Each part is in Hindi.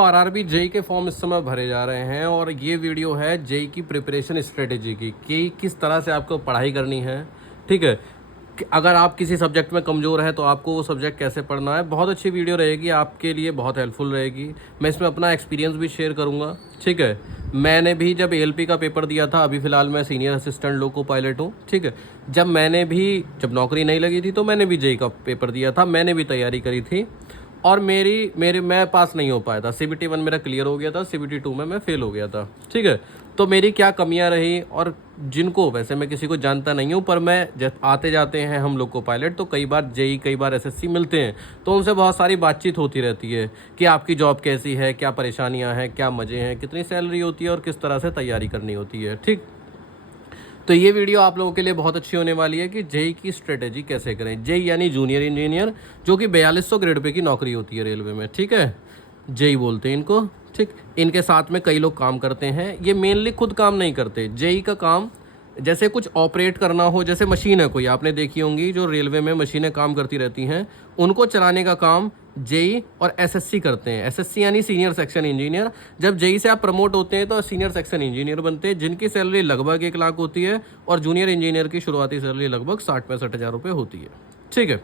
आरआरबी जेई के फॉर्म इस समय भरे जा रहे हैं और ये वीडियो है जेई की प्रिपरेशन स्ट्रेटेजी की कि किस तरह से आपको पढ़ाई करनी है। ठीक है, कि अगर आप किसी सब्जेक्ट में कमज़ोर हैं तो आपको वो सब्जेक्ट कैसे पढ़ना है। बहुत अच्छी वीडियो रहेगी, आपके लिए बहुत हेल्पफुल रहेगी। मैं इसमें अपना एक्सपीरियंस भी शेयर करूँगा। ठीक है, मैंने भी जब एएलपी का पेपर दिया था, अभी फ़िलहाल मैं सीनियर असिस्टेंट लोको पायलट हूँ। ठीक है, जब नौकरी नहीं लगी थी तो मैंने भी जेई का पेपर दिया था, मैंने भी तैयारी करी थी और मैं पास नहीं हो पाया था। सीबीटी 1 मेरा क्लियर हो गया था, सीबीटी 2 में मैं फ़ेल हो गया था। ठीक है, तो मेरी क्या कमियां रही, और जिनको, वैसे मैं किसी को जानता नहीं हूं, पर मैं जब आते जाते हैं हम लोग को पायलट, तो कई बार जेई कई बार एसएससी मिलते हैं, तो उनसे बहुत सारी बातचीत होती रहती है कि आपकी जॉब कैसी है, क्या परेशानियां हैं, क्या मज़े हैं, कितनी सैलरी होती है और किस तरह से तैयारी करनी होती है। ठीक, तो ये वीडियो आप लोगों के लिए बहुत अच्छी होने वाली है कि जेई की स्ट्रेटेजी कैसे करें। जेई यानी जूनियर इंजीनियर, जो कि 4200 ग्रेड पे की नौकरी होती है रेलवे में। ठीक है, जेई बोलते हैं इनको। ठीक, इनके साथ में कई लोग काम करते हैं। ये मेनली खुद काम नहीं करते। जेई का काम जैसे कुछ ऑपरेट करना हो, जैसे मशीन है कोई, आपने देखी होंगी जो रेलवे में मशीनें काम करती रहती हैं, उनको चलाने का काम जेई और एसएससी करते हैं। एसएससी यानी सीनियर सेक्शन इंजीनियर। जब जेई से आप प्रमोट होते हैं तो सीनियर सेक्शन इंजीनियर बनते हैं, जिनकी सैलरी लगभग 1 लाख होती है और जूनियर इंजीनियर की शुरुआती सैलरी लगभग 60-65 हज़ार रुपये होती है। ठीक है,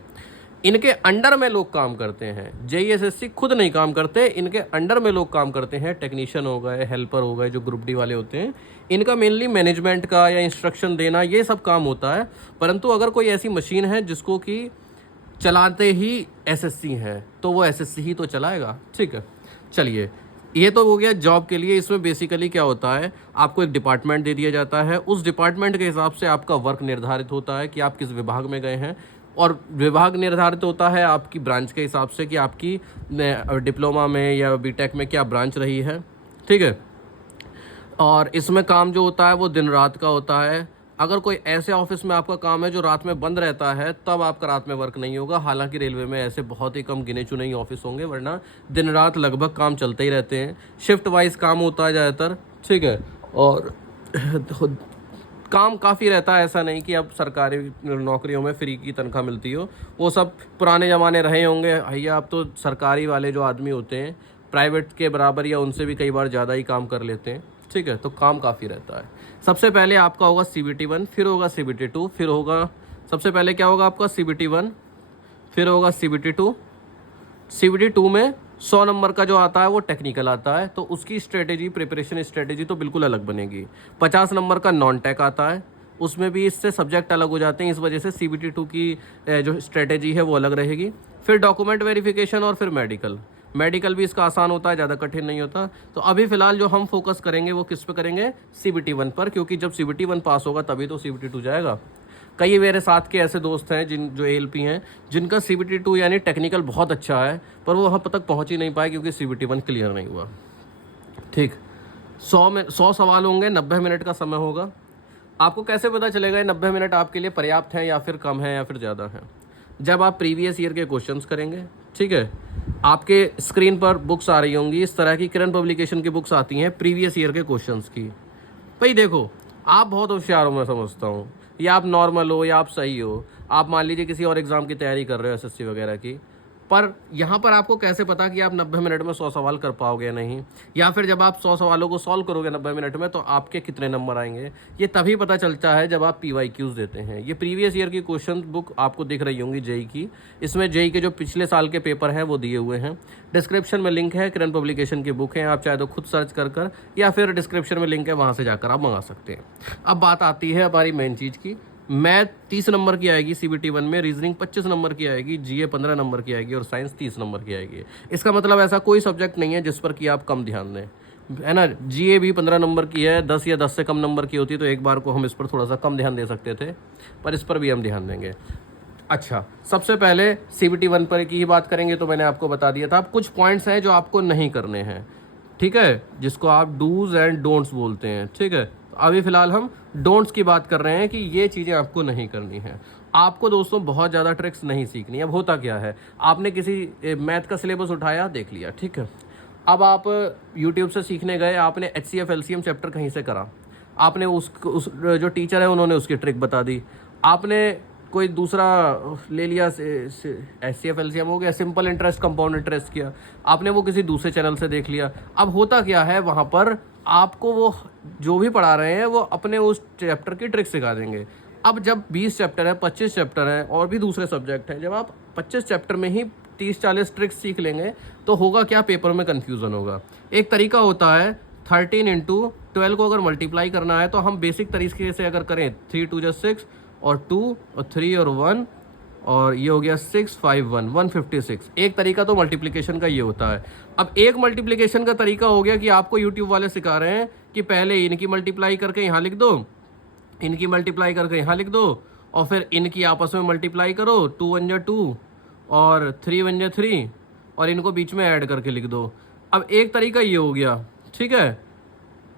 इनके अंडर में लोग काम करते हैं। जेई एसएससी खुद नहीं काम करते, इनके अंडर में लोग काम करते हैं। टेक्नीशियन हो गए, हेल्पर हो गए, जो ग्रुप डी वाले होते हैं, इनका मेनली मैनेजमेंट का या इंस्ट्रक्शन देना, ये सब काम होता है। परंतु अगर कोई ऐसी मशीन है जिसको कि चलाते ही एसएससी है, तो वो एसएससी ही तो चलाएगा। ठीक है, चलिए, ये तो हो गया जॉब के लिए। इसमें बेसिकली क्या होता है, आपको एक डिपार्टमेंट दे दिया जाता है, उस डिपार्टमेंट के हिसाब से आपका वर्क निर्धारित होता है कि आप किस विभाग में गए हैं, और विभाग निर्धारित होता है आपकी ब्रांच के हिसाब से कि आपकी डिप्लोमा में या बीटेक में क्या ब्रांच रही है। ठीक है, और इसमें काम जो होता है वो दिन रात का होता है। अगर कोई ऐसे ऑफिस में आपका काम है जो रात में बंद रहता है, तब आपका रात में वर्क नहीं होगा। हालांकि रेलवे में ऐसे बहुत ही कम गिने चुने ही ऑफिस होंगे, वरना दिन रात लगभग काम चलते ही रहते हैं। शिफ्ट वाइज काम होता है ज़्यादातर। ठीक है, और काम काफ़ी रहता है, ऐसा नहीं कि अब सरकारी नौकरियों में फ्री की तनख्वाह मिलती हो। वो सब पुराने ज़माने रहे होंगे भैया। अब तो सरकारी वाले जो आदमी होते हैं, प्राइवेट के बराबर या उनसे भी कई बार ज़्यादा ही काम कर लेते हैं। ठीक है, तो काम काफ़ी रहता है। सबसे पहले आपका होगा सीबीटी 1, फिर होगा सीबीटी 2, फिर होगा, सबसे पहले क्या होगा आपका सीबीटी 1, फिर होगा सीबीटी 2। सीबीटी 2 में 100 नंबर का जो आता है वो टेक्निकल आता है, तो उसकी स्ट्रेटेजी, प्रिपरेशन स्ट्रेटेजी तो बिल्कुल अलग बनेगी। 50 नंबर का नॉन टेक आता है, उसमें भी इससे सब्जेक्ट अलग हो जाते हैं। इस वजह से सीबीटी 2 की जो स्ट्रेटेजी है वो अलग रहेगी। फिर डॉक्यूमेंट वेरिफिकेशन और फिर मेडिकल भी इसका आसान होता है, ज़्यादा कठिन नहीं होता। तो अभी फ़िलहाल जो हम फोकस करेंगे वो किस पे करेंगे, सीबीटी 1 पर, क्योंकि जब सीबीटी 1 पास होगा तभी तो सीबीटी 2 जाएगा। कई मेरे साथ के ऐसे दोस्त हैं जो एएलपी हैं, जिनका सीबीटी 2 यानी टेक्निकल बहुत अच्छा है, पर वो वहाँ तक पहुँच ही नहीं पाए क्योंकि सीबीटी 1 क्लियर नहीं हुआ। ठीक, 100 सवाल होंगे, 90 मिनट का समय होगा। आपको कैसे पता चलेगा ये 90 मिनट आपके लिए पर्याप्त हैं या फिर कम है या फिर ज़्यादा है? जब आप प्रीवियस ईयर के क्वेश्चंस करेंगे। ठीक है, आपके स्क्रीन पर बुक्स आ रही होंगी, इस तरह की किरण पब्लिकेशन की बुक्स आती हैं प्रीवियस ईयर के क्वेश्चंस की। भाई देखो, आप बहुत होशियार हो, मैं समझता हूँ, या आप नॉर्मल हो या आप सही हो। आप मान लीजिए किसी और एग्ज़ाम की तैयारी कर रहे हो, एसएससी वगैरह की, पर यहाँ पर आपको कैसे पता कि आप 90 मिनट में 100 सवाल कर पाओगे या नहीं, या फिर जब आप 100 सवालों को सॉल्व करोगे 90 मिनट में तो आपके कितने नंबर आएंगे? ये तभी पता चलता है जब आप PYQs देते हैं। ये प्रीवियस ईयर की क्वेश्चन बुक आपको दिख रही होंगी जेई की। इसमें जेई के जो पिछले साल के पेपर हैं वो दिए हुए हैं। डिस्क्रिप्शन में लिंक है, किरण पब्लिकेशन की बुक है, आप चाहे तो खुद सर्च कर या फिर डिस्क्रिप्शन में लिंक है, वहाँ से जाकर आप मंगा सकते हैं। अब बात आती है हमारी मेन चीज़ की। मैथ 30 नंबर की आएगी सीबीटी 1 में, रीजनिंग 25 नंबर की आएगी, जीए 15 नंबर की आएगी और साइंस 30 नंबर की आएगी। इसका मतलब ऐसा कोई सब्जेक्ट नहीं है जिस पर कि आप कम ध्यान दें, है ना। जीए भी 15 नंबर की है, 10 या 10 से कम नंबर की होती तो एक बार को हम इस पर थोड़ा सा कम ध्यान दे सकते थे, पर इस पर भी हम ध्यान देंगे। अच्छा, सबसे पहले सीबीटी 1 पर की ही बात करेंगे, तो मैंने आपको बता दिया था। अब कुछ पॉइंट्स हैं जो आपको नहीं करने हैं, ठीक है, जिसको आप डूज एंड डोंट्स बोलते हैं। ठीक है, तो अभी फ़िलहाल हम डोंट्स की बात कर रहे हैं कि ये चीज़ें आपको नहीं करनी है। आपको दोस्तों बहुत ज़्यादा ट्रिक्स नहीं सीखनी। अब होता क्या है, आपने किसी मैथ का सिलेबस उठाया, देख लिया, ठीक है, अब आप यूट्यूब से सीखने गए, आपने HCF LCM चैप्टर कहीं से करा, आपने उस जो टीचर है उन्होंने उसकी ट्रिक बता दी, आपने कोई दूसरा ले लिया, HCF LCM हो गया, सिंपल इंटरेस्ट कंपाउंड इंटरेस्ट किया, आपने वो किसी दूसरे चैनल से देख लिया। अब होता क्या है, वहाँ पर आपको वो जो भी पढ़ा रहे हैं वो अपने उस चैप्टर की ट्रिक सिखा देंगे। अब जब 20 चैप्टर है, 25 चैप्टर हैं और भी दूसरे सब्जेक्ट हैं, जब आप 25 चैप्टर में ही 30-40 ट्रिक्स सीख लेंगे तो होगा क्या, पेपर में कन्फ्यूज़न होगा। एक तरीका होता है 13 इंटू 12 को अगर मल्टीप्लाई करना है तो हम बेसिक तरीके से अगर करें 3 2 6 और 2 और 3 और 1 और ये हो गया 6 5 1 156। एक तरीका तो मल्टीप्लिकेशन का ये होता है। अब एक मल्टीप्लिकेशन का तरीका हो गया कि आपको यूट्यूब वाले सिखा रहे हैं कि पहले इनकी मल्टीप्लाई करके यहाँ लिख दो, इनकी मल्टीप्लाई करके यहाँ लिख दो और फिर इनकी आपस में मल्टीप्लाई करो, 2 1 जा 2 और 3 1 जा 3 और इनको बीच में ऐड करके लिख दो। अब एक तरीका ये हो गया, ठीक है,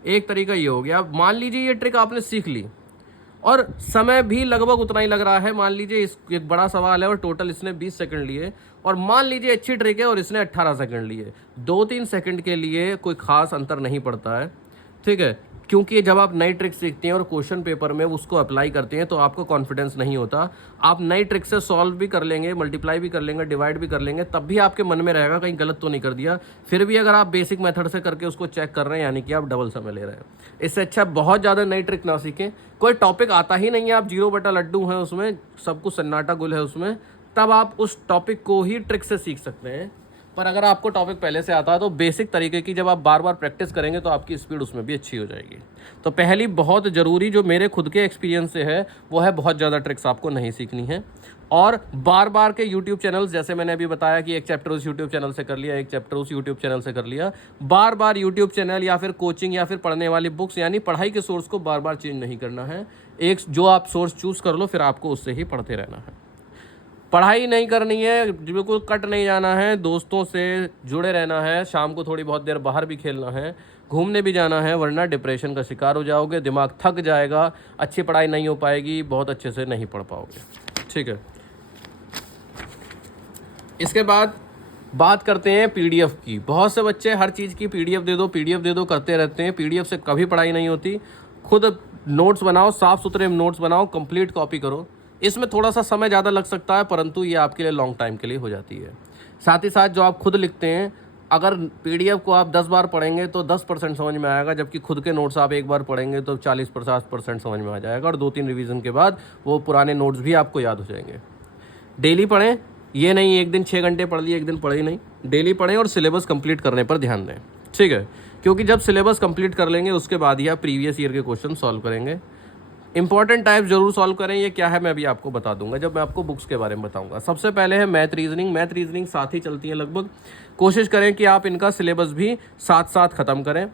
एक तरीका ये हो गया। मान लीजिए ये ट्रिक आपने सीख ली और समय भी लगभग उतना ही लग रहा है। मान लीजिए इस एक बड़ा सवाल है और टोटल इसने 20 सेकंड लिए और मान लीजिए अच्छी ट्रिक है और इसने 18 सेकंड लिए। 2-3 सेकंड के लिए कोई खास अंतर नहीं पड़ता है, ठीक है, क्योंकि जब आप नई ट्रिक सीखते हैं और क्वेश्चन पेपर में उसको अप्लाई करते हैं तो आपको कॉन्फिडेंस नहीं होता। आप नई ट्रिक से सॉल्व भी कर लेंगे, मल्टीप्लाई भी कर लेंगे, डिवाइड भी कर लेंगे, तब भी आपके मन में रहेगा कहीं गलत तो नहीं कर दिया। फिर भी अगर आप बेसिक मेथड से करके उसको चेक कर रहे हैं यानी कि आप डबल समय ले रहे हैं। इससे अच्छा बहुत ज़्यादा नई ट्रिक ना सीखें। कोई टॉपिक आता ही नहीं है, आप 0 बटा लड्डू हैं उसमें, सब कुछ सन्नाटा गुल है उसमें, तब आप उस टॉपिक को ही ट्रिक से सीख सकते हैं। पर अगर आपको टॉपिक पहले से आता है तो बेसिक तरीके की जब आप बार बार प्रैक्टिस करेंगे तो आपकी स्पीड उसमें भी अच्छी हो जाएगी। तो पहली बहुत ज़रूरी जो मेरे खुद के एक्सपीरियंस से है वो है बहुत ज़्यादा ट्रिक्स आपको नहीं सीखनी है और बार बार के यूट्यूब चैनल्स, जैसे मैंने अभी बताया कि एक चैप्टर उस यूट्यूब चैनल से कर लिया, एक चैप्टर उस यूट्यूब चैनल से कर लिया, बार बार यूट्यूब चैनल या फिर कोचिंग या फिर पढ़ने वाली बुक्स यानी पढ़ाई के सोर्स को बार बार चेंज नहीं करना है। एक जो आप सोर्स चूज़ कर लो फिर आपको उससे ही पढ़ते रहना है। पढ़ाई नहीं करनी है, बिल्कुल कट नहीं जाना है, दोस्तों से जुड़े रहना है, शाम को थोड़ी बहुत देर बाहर भी खेलना है, घूमने भी जाना है, वरना डिप्रेशन का शिकार हो जाओगे, दिमाग थक जाएगा, अच्छी पढ़ाई नहीं हो पाएगी, बहुत अच्छे से नहीं पढ़ पाओगे, ठीक है। इसके बाद बात करते हैं PDF की। बहुत से बच्चे हर चीज़ की PDF दे दो, PDF दे दो करते रहते हैं। PDF से कभी पढ़ाई नहीं होती। खुद नोट्स बनाओ, साफ़ सुथरे नोट्स बनाओ, कंप्लीट कॉपी करो। इसमें थोड़ा सा समय ज़्यादा लग सकता है परंतु ये आपके लिए लॉन्ग टाइम के लिए हो जाती है। साथ ही साथ जो आप खुद लिखते हैं, अगर PDF को आप 10 बार पढ़ेंगे तो 10% समझ में आएगा, जबकि खुद के नोट्स आप एक बार पढ़ेंगे तो 40-50% समझ में आ जाएगा और 2-3 रिवीजन के बाद वो पुराने नोट्स भी आपको याद हो जाएंगे। डेली पढ़ें, ये नहीं एक दिन 6 घंटे पढ़ लिए एक दिन पढ़े नहीं, डेली पढ़ें और सिलेबस कंप्लीट करने पर ध्यान दें, ठीक है, क्योंकि जब सिलेबस कंप्लीट कर लेंगे उसके बाद ही आप प्रीवियस ईयर के क्वेश्चन सॉल्व करेंगे। इंपॉर्टेंट टाइप जरूर सॉल्व करें। ये क्या है मैं अभी आपको बता दूंगा जब मैं आपको बुक्स के बारे में बताऊंगा। सबसे पहले है मैथ रीजनिंग साथ ही चलती है लगभग। कोशिश करें कि आप इनका सिलेबस भी साथ साथ ख़त्म करें।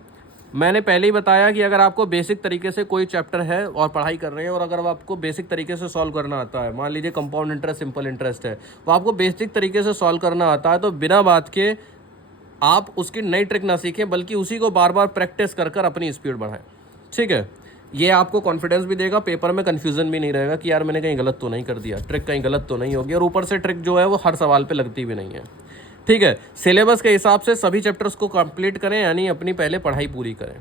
मैंने पहले ही बताया कि अगर आपको बेसिक तरीके से कोई चैप्टर है और पढ़ाई कर रहे हैं और अगर आपको बेसिक तरीके से सॉल्व करना आता है, मान लीजिए कंपाउंड इंटरेस्ट सिंपल इंटरेस्ट है, तो आपको बेसिक तरीके से सॉल्व करना आता है, तो बिना बात के आप उसकी नई ट्रिक ना सीखें बल्कि उसी को बार बार प्रैक्टिस कर कर अपनी स्पीड बढ़ाएं, ठीक है। ये आपको कॉन्फिडेंस भी देगा, पेपर में कन्फ्यूजन भी नहीं रहेगा कि यार मैंने कहीं गलत तो नहीं कर दिया, ट्रिक कहीं गलत तो नहीं होगी, और ऊपर से ट्रिक जो है वो हर सवाल पे लगती भी नहीं है, ठीक है। सिलेबस के हिसाब से सभी चैप्टर्स को कंप्लीट करें यानी अपनी पहले पढ़ाई पूरी करें,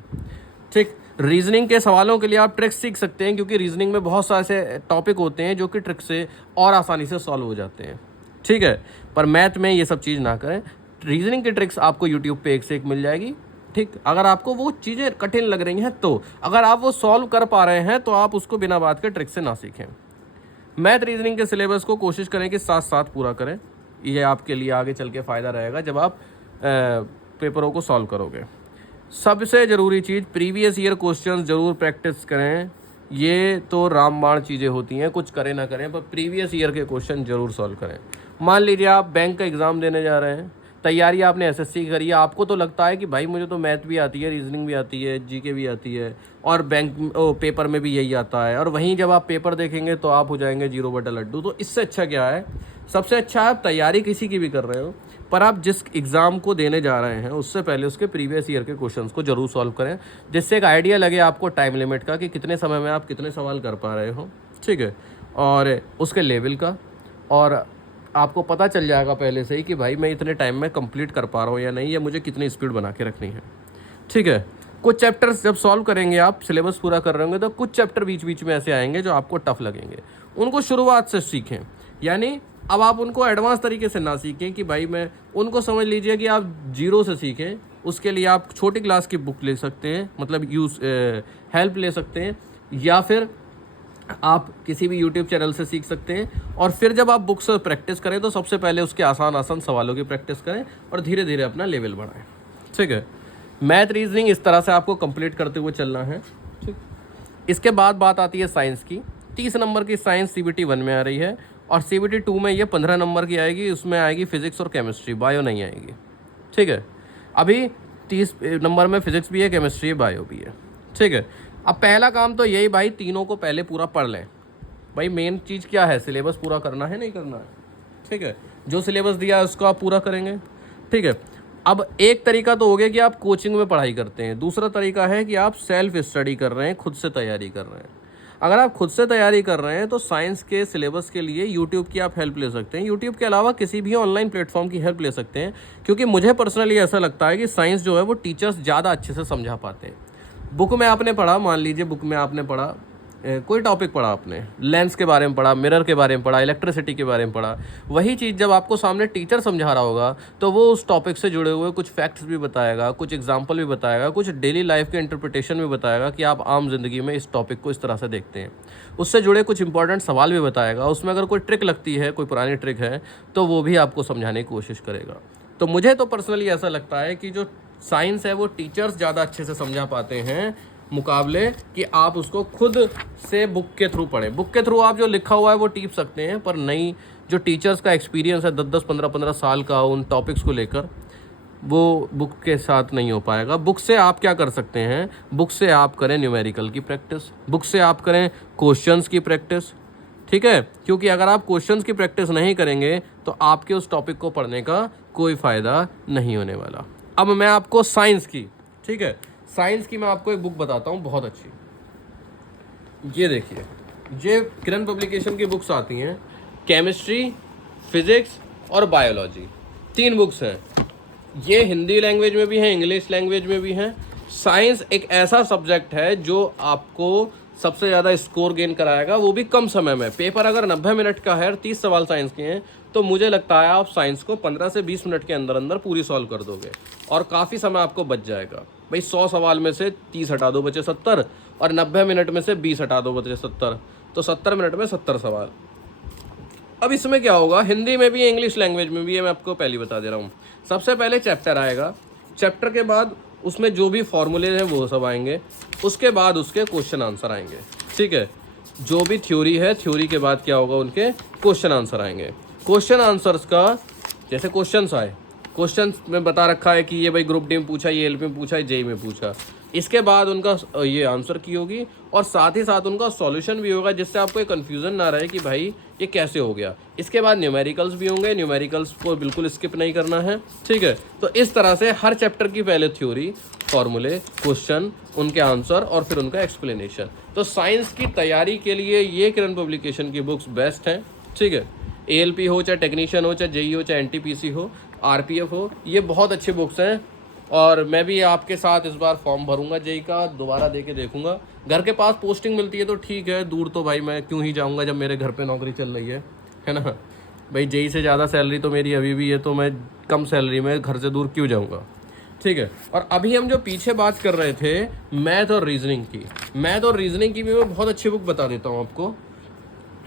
ठीक। रीजनिंग के सवालों के लिए आप ट्रिक्स सीख सकते हैं क्योंकि रीजनिंग में बहुत सारे ऐसे टॉपिक होते हैं जो कि ट्रिक से और आसानी से सॉल्व हो जाते हैं, ठीक है। पर मैथ में ये सब चीज़ ना करें। रीजनिंग की ट्रिक्स आपको यूट्यूब पे एक से एक मिल जाएगी, ठीक। अगर आपको वो चीज़ें कठिन लग रही हैं तो, अगर आप वो सॉल्व कर पा रहे हैं तो आप उसको बिना बात के ट्रिक से ना सीखें। मैथ रीजनिंग के सिलेबस को कोशिश करें कि साथ साथ पूरा करें, ये आपके लिए आगे चल के फ़ायदा रहेगा जब आप पेपरों को सॉल्व करोगे। सबसे ज़रूरी चीज़ प्रीवियस ईयर क्वेश्चंस ज़रूर प्रैक्टिस करें। ये तो रामबाण चीज़ें होती हैं, कुछ करें ना करें पर प्रीवियस ईयर के क्वेश्चन ज़रूर सॉल्व करें। मान लीजिए आप बैंक का एग्ज़ाम देने जा रहे हैं, तैयारी आपने SSC करी है, आपको तो लगता है कि भाई मुझे तो मैथ भी आती है, रीजनिंग भी आती है, GK भी आती है और पेपर में भी यही आता है, और वहीं जब आप पेपर देखेंगे तो आप हो जाएंगे 0 बटा लड्डू। तो इससे अच्छा क्या है, सबसे अच्छा आप तैयारी किसी की भी कर रहे हो पर आप जिस एग्ज़ाम को देने जा रहे हैं उससे पहले उसके प्रीवियस ईयर के क्वेश्चंस को जरूर सॉल्व करें, जिससे एक आइडिया लगे आपको टाइम लिमिट का कि कितने समय में आप कितने सवाल कर पा रहे हो, ठीक है, और उसके लेवल का, और आपको पता चल जाएगा पहले से ही कि भाई मैं इतने टाइम में कंप्लीट कर पा रहा हूँ या नहीं, या मुझे कितनी स्पीड बना के रखनी है, ठीक है। कुछ चैप्टर्स जब सॉल्व करेंगे आप सिलेबस पूरा कर रहे होंगे तो कुछ चैप्टर बीच बीच में ऐसे आएंगे जो आपको टफ लगेंगे, उनको शुरुआत से सीखें। यानी अब आप उनको एडवांस तरीके से ना सीखें कि भाई मैं उनको, समझ लीजिए कि आप जीरो से सीखें। उसके लिए आप छोटी क्लास की बुक ले सकते हैं, मतलब हेल्प ले सकते हैं, या फिर आप किसी भी यूट्यूब चैनल से सीख सकते हैं। और फिर जब आप बुक से प्रैक्टिस करें तो सबसे पहले उसके आसान आसान सवालों की प्रैक्टिस करें और धीरे धीरे अपना लेवल बढ़ाएं। ठीक है, मैथ रीजनिंग इस तरह से आपको कंप्लीट करते हुए चलना है। ठीक, इसके बाद बात आती है साइंस की। 30 नंबर की साइंस CBT 1 में आ रही है और CBT 2 में ये 15 नंबर की आएगी। उसमें आएगी फिजिक्स और केमिस्ट्री, बायो नहीं आएगी। ठीक है, अभी 30 नंबर में फिजिक्स भी है, केमिस्ट्री है, बायो भी है। ठीक है, अब पहला काम तो यही भाई, तीनों को पहले पूरा पढ़ लें। भाई मेन चीज़ क्या है, सिलेबस पूरा करना है, नहीं करना है। ठीक है, जो सिलेबस दिया है उसको आप पूरा करेंगे। ठीक है, अब एक तरीका तो हो गया कि आप कोचिंग में पढ़ाई करते हैं, दूसरा तरीका है कि आप सेल्फ स्टडी कर रहे हैं, खुद से तैयारी कर रहे हैं। अगर आप खुद से तैयारी कर रहे हैं तो साइंस के सिलेबस के लिए यूट्यूब की आप हेल्प ले सकते हैं। यूट्यूब के अलावा किसी भी ऑनलाइन प्लेटफॉर्म की हेल्प ले सकते हैं, क्योंकि मुझे पर्सनली ऐसा लगता है कि साइंस जो है वो टीचर्स ज़्यादा अच्छे से समझा पाते हैं। बुक में आपने पढ़ा, मान लीजिए बुक में आपने पढ़ा कोई टॉपिक पढ़ा, आपने लेंस के बारे में पढ़ा, मिरर के बारे में पढ़ा, इलेक्ट्रिसिटी के बारे में पढ़ा, वही चीज़ जब आपको सामने टीचर समझा रहा होगा तो वो उस टॉपिक से जुड़े हुए कुछ फैक्ट्स भी बताएगा, कुछ एग्जांपल भी बताएगा, कुछ डेली लाइफ के इंटरप्रिटेशन भी बताएगा कि आप आम जिंदगी में इस टॉपिक को इस तरह से देखते हैं। उससे जुड़े कुछ इंपॉर्टेंट सवाल भी बताएगा। उसमें अगर कोई ट्रिक लगती है, कोई पुरानी ट्रिक है, तो वो भी आपको समझाने की कोशिश करेगा। तो मुझे तो पर्सनली ऐसा लगता है कि जो साइंस है वो टीचर्स ज़्यादा अच्छे से समझा पाते हैं, मुकाबले कि आप उसको खुद से बुक के थ्रू पढ़ें। बुक के थ्रू आप जो लिखा हुआ है वो टीप सकते हैं, पर नहीं, जो टीचर्स का एक्सपीरियंस है 10-10, 15-15 साल का उन टॉपिक्स को लेकर, वो बुक के साथ नहीं हो पाएगा। बुक से आप क्या कर सकते हैं, बुक से आप करें न्यूमेरिकल की प्रैक्टिस, बुक से आप करें क्वेश्चंस की प्रैक्टिस। ठीक है, क्योंकि अगर आप क्वेश्चंस की प्रैक्टिस नहीं करेंगे तो आपके उस टॉपिक को पढ़ने का कोई फ़ायदा नहीं होने वाला। अब मैं आपको साइंस की, ठीक है, साइंस की मैं आपको एक बुक बताता हूँ बहुत अच्छी। ये देखिए, ये किरण पब्लिकेशन की बुक्स आती हैं, केमिस्ट्री, फिजिक्स और बायोलॉजी, 3 बुक्स हैं। ये हिंदी लैंग्वेज में भी हैं, इंग्लिश लैंग्वेज में भी हैं। साइंस एक ऐसा सब्जेक्ट है जो आपको सबसे ज़्यादा स्कोर गेन कराएगा, वो भी कम समय में। पेपर अगर 90 मिनट का है और 30 सवाल साइंस के हैं, तो मुझे लगता है आप साइंस को 15 से 20 मिनट के अंदर अंदर पूरी सॉल्व कर दोगे और काफ़ी समय आपको बच जाएगा। भाई 100 सवाल में से 30 हटा दो, बचे 70, और 90 मिनट में से 20 हटा दो, बचे 70, तो 70 मिनट में 70 सवाल। अब इसमें क्या होगा, हिंदी में भी है, इंग्लिश लैंग्वेज में भी है, मैं आपको पहले बता दे रहा हूँ। सबसे पहले चैप्टर आएगा, चैप्टर के बाद उसमें जो भी फॉर्मूले हैं वो सब आएंगे, उसके बाद उसके क्वेश्चन आंसर आएंगे। ठीक है, जो भी थ्योरी है, थ्योरी के बाद क्या होगा, उनके क्वेश्चन आंसर आएंगे। क्वेश्चन आंसर्स का जैसे क्वेश्चंस आए, क्वेश्चंस में बता रखा है कि ये भाई ग्रुप डी में पूछा, ये एल में पूछा, जेई में पूछा, इसके बाद उनका ये आंसर की होगी और साथ ही साथ उनका सॉल्यूशन भी होगा, जिससे आपको एक कन्फ्यूज़न ना रहे कि भाई ये कैसे हो गया। इसके बाद न्यूमेरिकल्स भी होंगे, न्यूमेरिकल्स को बिल्कुल स्किप नहीं करना है। ठीक है, तो इस तरह से हर चैप्टर की पहले थ्योरी, फॉर्मूले, क्वेश्चन, उनके आंसर और फिर उनका एक्सप्लेनेशन। तो साइंस की तैयारी के लिए ये किरण पब्लिकेशन की बुक्स बेस्ट हैं। ठीक है, ALP हो, चाहे टेक्नीशियन हो, चाहे जेई हो, चाहे NTPC हो, RPF हो, ये बहुत अच्छी बुक्स हैं। और मैं भी आपके साथ इस बार फॉर्म भरूंगा जेई का, दोबारा दे के देखूंगा। घर के पास पोस्टिंग मिलती है तो ठीक है, दूर तो भाई मैं क्यों ही जाऊंगा जब मेरे घर पे नौकरी चल रही है ना। भाई जेई से ज़्यादा सैलरी तो मेरी अभी भी है, तो मैं कम सैलरी में घर से दूर क्यों जाऊँगा। ठीक है, और अभी हम जो पीछे बात कर रहे थे मैथ और रीजनिंग की, मैथ और रीजनिंग की भी मैं बहुत अच्छी बुक बता देता हूँ आपको,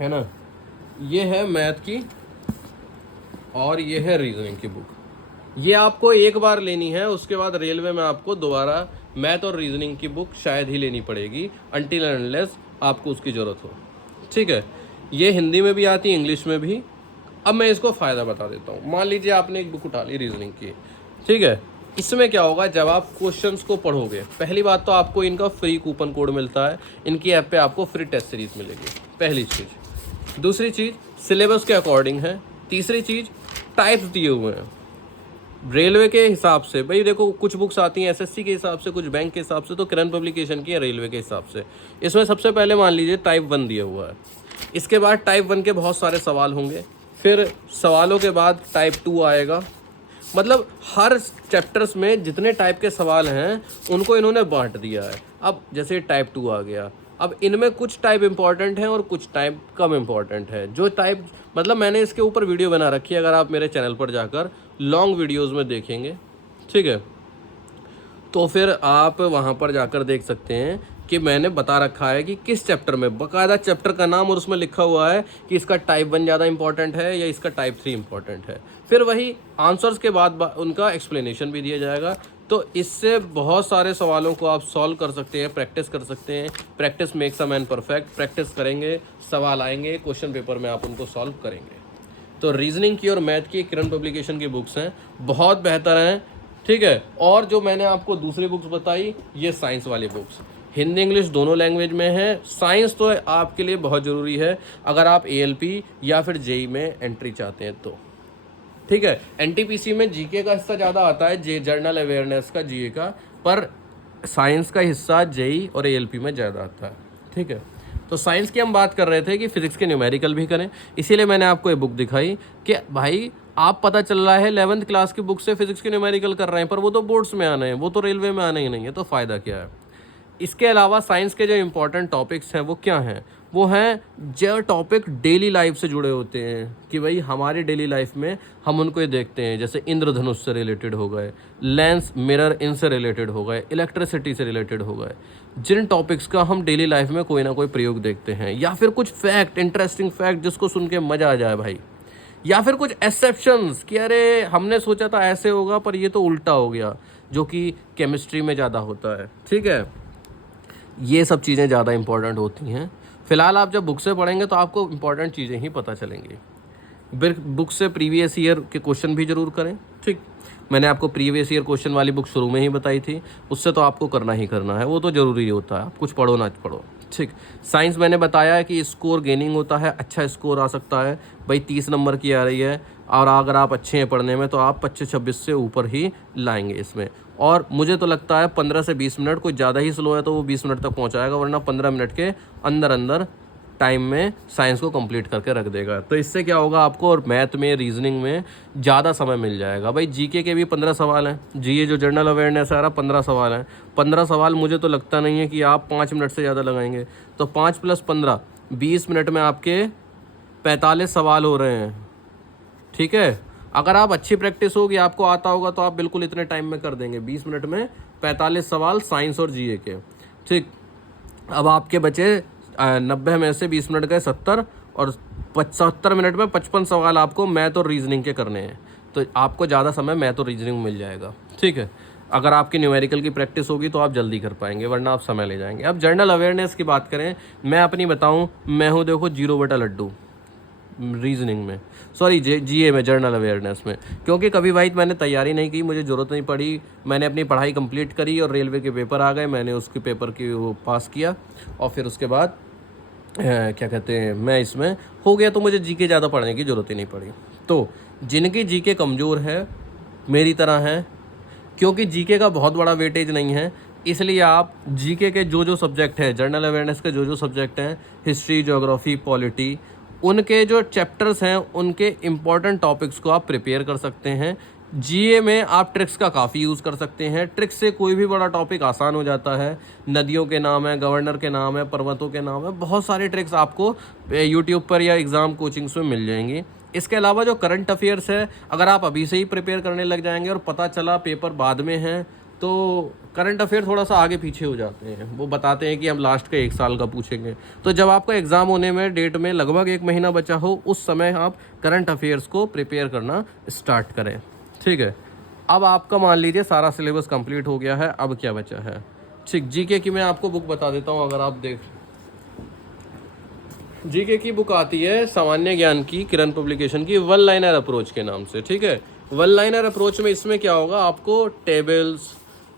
है ना। ये है मैथ की और ये है रीजनिंग की बुक। ये आपको एक बार लेनी है, उसके बाद रेलवे में आपको दोबारा मैथ और रीजनिंग की बुक शायद ही लेनी पड़ेगी, अनटिल एंड अनलेस आपको उसकी ज़रूरत हो। ठीक है, ये हिंदी में भी आती है, इंग्लिश में भी। अब मैं इसको फ़ायदा बता देता हूँ। मान लीजिए आपने एक बुक उठा ली रीजनिंग की, ठीक है, इसमें क्या होगा, जब आप क्वेश्चंस को पढ़ोगे, पहली बात तो आपको इनका फ्री कूपन कोड मिलता है, इनकी ऐप पे आपको फ्री टेस्ट सीरीज़ मिलेगी, पहली चीज़। दूसरी चीज़ सिलेबस के अकॉर्डिंग है। तीसरी चीज़ टाइप्स दिए हुए हैं रेलवे के हिसाब से। भाई देखो, कुछ बुक्स आती हैं SSC के हिसाब से, कुछ बैंक के हिसाब से, तो किरण पब्लिकेशन की है रेलवे के हिसाब से। इसमें सबसे पहले मान लीजिए टाइप 1 दिया हुआ है, इसके बाद टाइप 1 के बहुत सारे सवाल होंगे, फिर सवालों के बाद टाइप 2 आएगा। मतलब हर चैप्टर्स में जितने टाइप के सवाल हैं उनको इन्होंने बांट दिया है। अब जैसे टाइप 2 आ गया, अब इनमें कुछ टाइप इंपॉर्टेंट है और कुछ टाइप कम इंपॉर्टेंट है। जो टाइप मतलब मैंने इसके ऊपर वीडियो बना रखी है, अगर आप मेरे चैनल पर जाकर लॉन्ग वीडियोज़ में देखेंगे, ठीक है, तो फिर आप वहाँ पर जाकर देख सकते हैं कि मैंने बता रखा है कि किस चैप्टर में, बाकायदा चैप्टर का नाम, और उसमें लिखा हुआ है कि इसका टाइप 1 ज़्यादा इंपॉर्टेंट है या इसका टाइप 3 इंपॉर्टेंट है। फिर वही आंसर्स के बाद उनका एक्सप्लेनेशन भी दिया जाएगा। तो इससे बहुत सारे सवालों को आप सॉल्व कर सकते हैं, प्रैक्टिस कर सकते हैं। Practice makes a man perfect. Practice करेंगे, सवाल आएंगे, क्वेश्चन पेपर में आप उनको सॉल्व करेंगे। तो रीजनिंग की और मैथ की किरण पब्लिकेशन की बुक्स हैं, बहुत बेहतर हैं, ठीक है। और जो मैंने आपको दूसरी बुक्स बताई, ये साइंस वाली बुक्स, हिंदी इंग्लिश दोनों लैंग्वेज में है। साइंस तो आपके लिए बहुत ज़रूरी है अगर आप एएलपी या फिर जेई में एंट्री चाहते हैं तो, ठीक है। एनटीपीसी में जीके का हिस्सा ज़्यादा आता है, जनरल अवेयरनेस का, जीए का, पर साइंस का हिस्सा जेई और एएलपी में ज़्यादा आता है, ठीक है। तो साइंस की हम बात कर रहे थे कि फिजिक्स के न्यूमेरिकल भी करें, इसीलिए मैंने आपको ये बुक दिखाई कि भाई आप पता चल रहा है 11th क्लास की बुक से फिजिक्स के न्यूमेरिकल कर रहे हैं, पर वो तो बोर्ड्स में आने हैं, वो तो रेलवे में आने ही नहीं है, तो फ़ायदा क्या है। इसके अलावा साइंस के जो इम्पोर्टेंट टॉपिक्स हैं वो क्या हैं, वो हैं जो टॉपिक डेली लाइफ से जुड़े होते हैं कि भाई हमारी डेली लाइफ में हम उनको ये देखते हैं, जैसे इंद्रधनुष से रिलेटेड हो गए, लेंस मिरर इनसे रिलेटेड हो गए, इलेक्ट्रिसिटी से रिलेटेड हो गए। जिन टॉपिक्स का हम डेली लाइफ में कोई ना कोई प्रयोग देखते हैं, या फिर कुछ फैक्ट, इंटरेस्टिंग फैक्ट जिसको सुन के मज़ा आ जाए भाई, या फिर कुछ एक्सेप्शंस कि अरे हमने सोचा था ऐसे होगा पर ये तो उल्टा हो गया, जो कि केमिस्ट्री में ज़्यादा होता है, ठीक है। ये सब चीज़ें ज़्यादा इंपॉर्टेंट होती हैं। फिलहाल आप जब बुक से पढ़ेंगे तो आपको इंपॉर्टेंट चीज़ें ही पता चलेंगी। बुक से प्रीवियस ईयर के क्वेश्चन भी जरूर करें, ठीक। मैंने आपको प्रीवियस ईयर क्वेश्चन वाली बुक शुरू में ही बताई थी, उससे तो आपको करना ही करना है, वो तो ज़रूरी होता है, आप कुछ पढ़ो ना पढ़ो, ठीक। साइंस मैंने बताया है कि स्कोर गेनिंग होता है, अच्छा स्कोर आ सकता है भाई, 30 नंबर की आ रही है, और अगर आप अच्छे हैं पढ़ने में तो आप 25-26 से ऊपर ही लाएंगे इसमें। और मुझे तो लगता है 15 से 20 मिनट, कोई ज़्यादा ही स्लो है तो वो 20 मिनट तक पहुंचाएगा, वरना 15 मिनट के अंदर अंदर टाइम में साइंस को कंप्लीट करके रख देगा। तो इससे क्या होगा, आपको और मैथ में, रीजनिंग में ज़्यादा समय मिल जाएगा। भाई जीके के भी 15 सवाल हैं, जीए जो जनरल अवेयरनेस आ रहा 15 सवाल हैं। 15 सवाल मुझे तो लगता नहीं है कि आप 5 मिनट से ज़्यादा लगाएंगे, तो 5 + 15 20 मिनट में आपके 45 सवाल हो रहे हैं, ठीक है। अगर आप अच्छी प्रैक्टिस होगी, आपको आता होगा, तो आप बिल्कुल इतने टाइम में कर देंगे, 20 मिनट में 45 सवाल साइंस और जीए के, ठीक। अब आपके बचे 90 में से 20 मिनट गए 70, और 70 मिनट में 55 सवाल आपको मैथ और रीजनिंग के करने हैं, तो आपको ज़्यादा समय मैथ और रीजनिंग में मिल जाएगा, ठीक है। अगर आपकी न्यूमेरिकल की प्रैक्टिस होगी तो आप जल्दी कर पाएंगे, वरना आप समय ले जाएंगे। अब जनरल अवेयरनेस की बात करें, मैं अपनी बताऊं, मैं हूं देखो 0 बटा लड्डू रीजनिंग में, सॉरी जीए में, जनरल अवेयरनेस में, क्योंकि कभी भाई मैंने तैयारी नहीं की, मुझे ज़रूरत नहीं पड़ी, मैंने अपनी पढ़ाई कंप्लीट करी और रेलवे के पेपर आ गए, मैंने उसके पेपर की वो पास किया, और फिर उसके बाद क्या कहते हैं, मैं इसमें हो गया, तो मुझे जीके ज़्यादा पढ़ने की ज़रूरत ही नहीं पड़ी। तो जिनकी जीके कमज़ोर है, मेरी तरह है, क्योंकि जीके का बहुत बड़ा वेटेज नहीं है, इसलिए आप जीके के जो सब्जेक्ट हैं, जनरल अवेयरनेस के जो सब्जेक्ट हैं, हिस्ट्री, ज्योग्राफी, पॉलिटी, उनके जो चैप्टर्स हैं, उनके इम्पॉर्टेंट टॉपिक्स को आप प्रिपेयर कर सकते हैं। जीए में आप ट्रिक्स का काफ़ी यूज़ कर सकते हैं, ट्रिक्स से कोई भी बड़ा टॉपिक आसान हो जाता है। नदियों के नाम है, गवर्नर के नाम है, पर्वतों के नाम है, बहुत सारी ट्रिक्स आपको यूट्यूब पर या एग्ज़ाम कोचिंग्स में मिल जाएंगी। इसके अलावा जो करंट अफेयर्स है, अगर आप अभी से ही प्रिपेयर करने लग जाएंगे और पता चला पेपर बाद में है, तो करंट अफेयर थोड़ा सा आगे पीछे हो जाते हैं, वो बताते हैं कि हम लास्ट के 1 साल का पूछेंगे। तो जब आपका एग्ज़ाम होने में डेट में लगभग 1 महीना बचा हो, उस समय आप करंट अफेयर्स को प्रिपेयर करना स्टार्ट करें, ठीक है। अब आपका मान लीजिए सारा सिलेबस कंप्लीट हो गया है, अब क्या बचा है, ठीक। जीके की मैं आपको बुक बता देता हूँ, अगर आप देख, जीके की बुक आती है सामान्य ज्ञान की, किरण पब्लिकेशन की, वन लाइनर अप्रोच के नाम से, ठीक है। वन लाइनर अप्रोच में इसमें क्या होगा, आपको टेबल्स,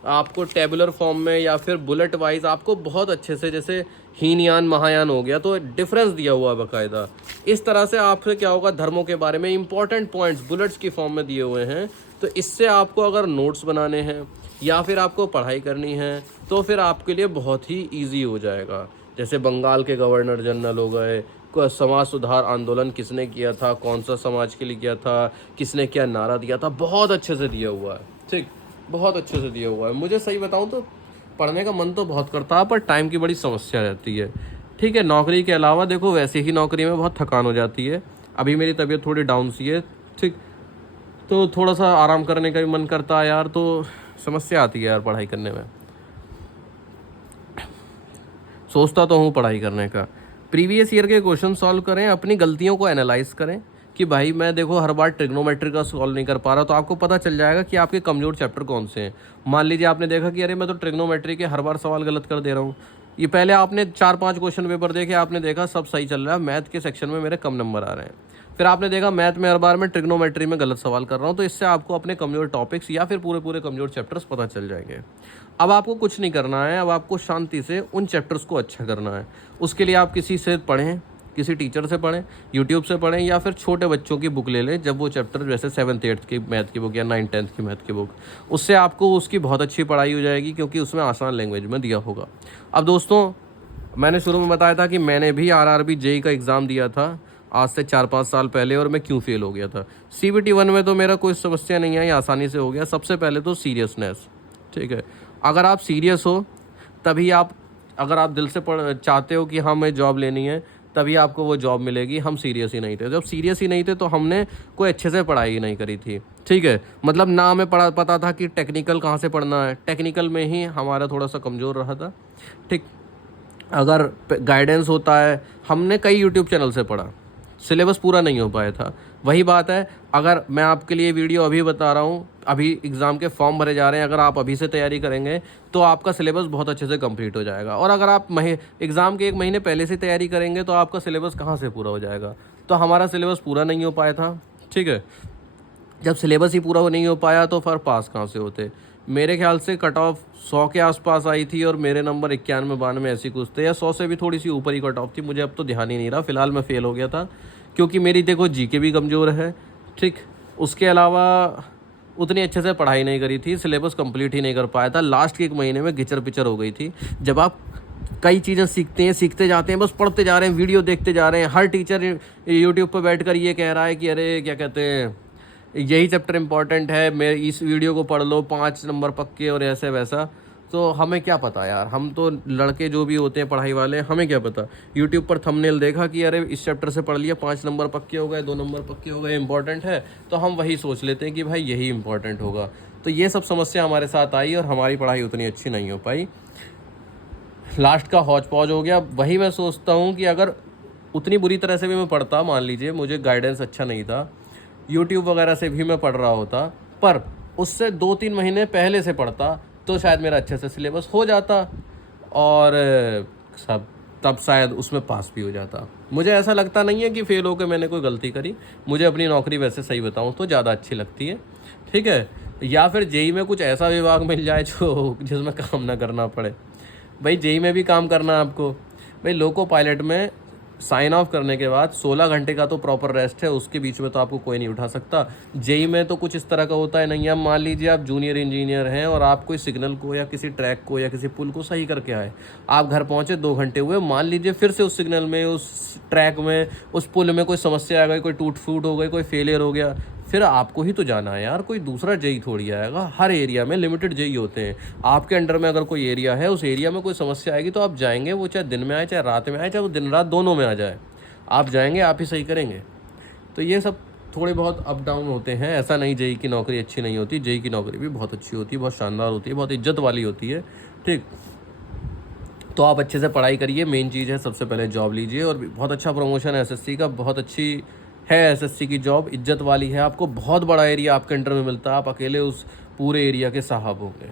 आपको टेबुलर फॉर्म में या फिर बुलेट वाइज आपको बहुत अच्छे से, जैसे हीनयान महायान हो गया तो डिफरेंस दिया हुआ है बाकायदा, इस तरह से आपसे क्या होगा, धर्मों के बारे में इंपॉर्टेंट पॉइंट्स बुलेट्स की फॉर्म में दिए हुए हैं। तो इससे आपको अगर नोट्स बनाने हैं या फिर आपको पढ़ाई करनी है, तो फिर आपके लिए बहुत ही ईजी हो जाएगा। जैसे बंगाल के गवर्नर जनरल हो गए, समाज सुधार आंदोलन किसने किया था, कौन सा समाज के लिए किया था, किसने क्या नारा दिया था, बहुत अच्छे से दिया हुआ है, ठीक, बहुत अच्छे से दिया हुआ है। मुझे सही बताऊं तो पढ़ने का मन तो बहुत करता है पर टाइम की बड़ी समस्या रहती है। ठीक है, नौकरी के अलावा देखो वैसे ही नौकरी में बहुत थकान हो जाती है। अभी मेरी तबीयत थोड़ी डाउन सी है, ठीक, तो थोड़ा सा आराम करने का भी मन करता है यार, तो समस्या आती है यार पढ़ाई करने में। सोचता तो हूँ पढ़ाई करने का। प्रीवियस ईयर के क्वेश्चन सॉल्व करें, अपनी गलतियों को एनालाइज करें कि भाई मैं देखो हर बार ट्रिग्नोमेट्री का सॉल्व नहीं कर पा रहा, तो आपको पता चल जाएगा कि आपके कमज़ोर चैप्टर कौन से हैं। मान लीजिए आपने देखा कि अरे मैं तो ट्रिग्नोमेट्री के हर बार सवाल गलत कर दे रहा हूँ। ये पहले आपने 4-5 क्वेश्चन पेपर देखे, आपने देखा सब सही चल रहा है, मैथ के सेक्शन में मेरे कम नंबर आ रहे हैं। फिर आपने देखा मैथ में हर बार मैं ट्रिग्नोमेट्री में गलत सवाल कर रहा हूँ, तो इससे आपको अपने कमज़ोर टॉपिक्स या फिर पूरे पूरे कमज़ोर चैप्टर्स पता चल जाएंगे। अब आपको कुछ नहीं करना है, अब आपको शांति से उन चैप्टर्स को अच्छा करना है। उसके लिए आप किसी से पढ़ें, किसी टीचर से पढ़ें, यूट्यूब से पढ़ें, या फिर छोटे बच्चों की बुक ले लें। जब वो चैप्टर जैसे 7th-8th की मैथ की बुक या 9th-10th की मैथ की बुक, उससे आपको उसकी बहुत अच्छी पढ़ाई हो जाएगी, क्योंकि उसमें आसान लैंग्वेज में दिया होगा। अब दोस्तों, मैंने शुरू में बताया था कि मैंने भी आरआरबी जेईई का एग्ज़ाम दिया था आज से 4-5 साल पहले, और मैं क्यों फेल हो गया था। CBT 1 में तो मेरा कोई समस्या नहीं आई, आसानी से हो गया। सबसे पहले तो सीरियसनेस, ठीक है। अगर आप सीरियस हो तभी आप, अगर आप दिल से चाहते हो कि हाँ मैं जॉब लेनी है, तभी आपको वो जॉब मिलेगी। हम सीरियस ही नहीं थे। जब सीरियस ही नहीं थे तो हमने कोई अच्छे से पढ़ाई ही नहीं करी थी, ठीक है। मतलब ना हमें पता था कि टेक्निकल कहाँ से पढ़ना है, टेक्निकल में ही हमारा थोड़ा सा कमज़ोर रहा था, ठीक। अगर गाइडेंस होता है, हमने कई यूट्यूब चैनल से पढ़ा, सिलेबस पूरा नहीं हो पाया था। वही बात है, अगर मैं आपके लिए वीडियो अभी बता रहा हूँ, अभी एग्ज़ाम के फॉर्म भरे जा रहे हैं, अगर आप अभी से तैयारी करेंगे तो आपका सिलेबस बहुत अच्छे से कंप्लीट हो जाएगा। और अगर आप एग्ज़ाम के 1 महीने पहले से तैयारी करेंगे तो आपका सिलेबस कहाँ से पूरा हो जाएगा। तो हमारा सिलेबस पूरा नहीं हो पाया था, ठीक है। जब सिलेबस ही पूरा नहीं हो पाया तो फिर पास कहाँ से होते। मेरे ख्याल से कट ऑफ 100 के आसपास आई थी और मेरे नंबर 91-92 ऐसी कुछ थे, या 100 से भी थोड़ी सी ऊपर ही कट ऑफ थी, मुझे अब तो ध्यान ही नहीं रहा। फिलहाल मैं फेल हो गया था, क्योंकि मेरी देखो जीके भी कमज़ोर है, ठीक। उसके अलावा उतनी अच्छे से पढ़ाई नहीं करी थी, सिलेबस कंप्लीट ही नहीं कर पाया था। लास्ट के 1 महीने में घिचर पिचर हो गई थी। जब आप कई चीज़ें सीखते जाते हैं, बस पढ़ते जा रहे हैं, वीडियो देखते जा रहे हैं, हर टीचर यूट्यूब पर बैठ कर ये कह रहा है कि अरे क्या कहते हैं, यही चैप्टर इंपॉर्टेंट है, मेरे इस वीडियो को पढ़ लो, 5 नंबर पक्के और ऐसे वैसा। तो हमें क्या पता यार, हम तो लड़के जो भी होते हैं पढ़ाई वाले, हमें क्या पता। यूट्यूब पर थंबनेल देखा कि अरे इस चैप्टर से पढ़ लिया, 5 नंबर पक्के हो गए, 2 नंबर पक्के हो गए, इंपॉर्टेंट है, तो हम वही सोच लेते हैं कि भाई यही इंपॉर्टेंट होगा। तो ये सब समस्या हमारे साथ आई और हमारी पढ़ाई उतनी अच्छी नहीं हो पाई। लास्ट का हौच पौच हो गया। वही मैं सोचता हूँ कि अगर उतनी बुरी तरह से भी मैं पढ़ता, मान लीजिए मुझे गाइडेंस अच्छा नहीं था, यूट्यूब वगैरह से भी मैं पढ़ रहा होता, पर उससे 2-3 महीने पहले से पढ़ता, तो शायद मेरा अच्छे से सिलेबस हो जाता और सब तब शायद उसमें पास भी हो जाता। मुझे ऐसा लगता नहीं है कि फ़ेल होकर मैंने कोई गलती करी। मुझे अपनी नौकरी वैसे सही बताऊँ तो ज़्यादा अच्छी लगती है, ठीक है। या फिर जेईई में कुछ ऐसा विभाग मिल जाए जो जिसमें काम ना करना पड़े। भाई जेईई में भी काम करना है आपको। भाई लोको पायलट में साइन ऑफ करने के बाद 16 घंटे का तो प्रॉपर रेस्ट है, उसके बीच में तो आपको कोई नहीं उठा सकता। जेईई में तो कुछ इस तरह का होता है नहीं। अब मान लीजिए आप जूनियर इंजीनियर हैं और आप कोई सिग्नल को या किसी ट्रैक को या किसी पुल को सही करके आए, आप घर पहुंचे 2 घंटे हुए, मान लीजिए फिर से उस सिग्नल में, उस ट्रैक में, उस पुल में कोई समस्या आ गई, कोई टूट फूट हो गई, कोई फेलियर हो गया, फिर आपको ही तो जाना है यार, कोई दूसरा जेईई थोड़ी आएगा। हर एरिया में लिमिटेड जेईई होते हैं। आपके अंडर में अगर कोई एरिया है, उस एरिया में कोई समस्या आएगी तो आप जाएंगे, वो चाहे दिन में आए चाहे रात में आए, चाहे वो दिन रात दोनों में आ जाए, आप जाएंगे, आप ही सही करेंगे। तो ये सब थोड़े बहुत अप डाउन होते हैं। ऐसा नहीं जेईई की नौकरी अच्छी नहीं होती, जेईई की नौकरी भी बहुत अच्छी होती है, बहुत शानदार होती है, बहुत इज्जत वाली होती है, ठीक। तो आप अच्छे से पढ़ाई करिए, मेन चीज़ है, सबसे पहले जॉब लीजिए। और बहुत अच्छा प्रमोशन है एसएससी का, बहुत अच्छी है एसएससी की जॉब, इज्जत वाली है। आपको बहुत बड़ा एरिया आपके अंडर में मिलता है, आप अकेले उस पूरे एरिया के साहब होंगे।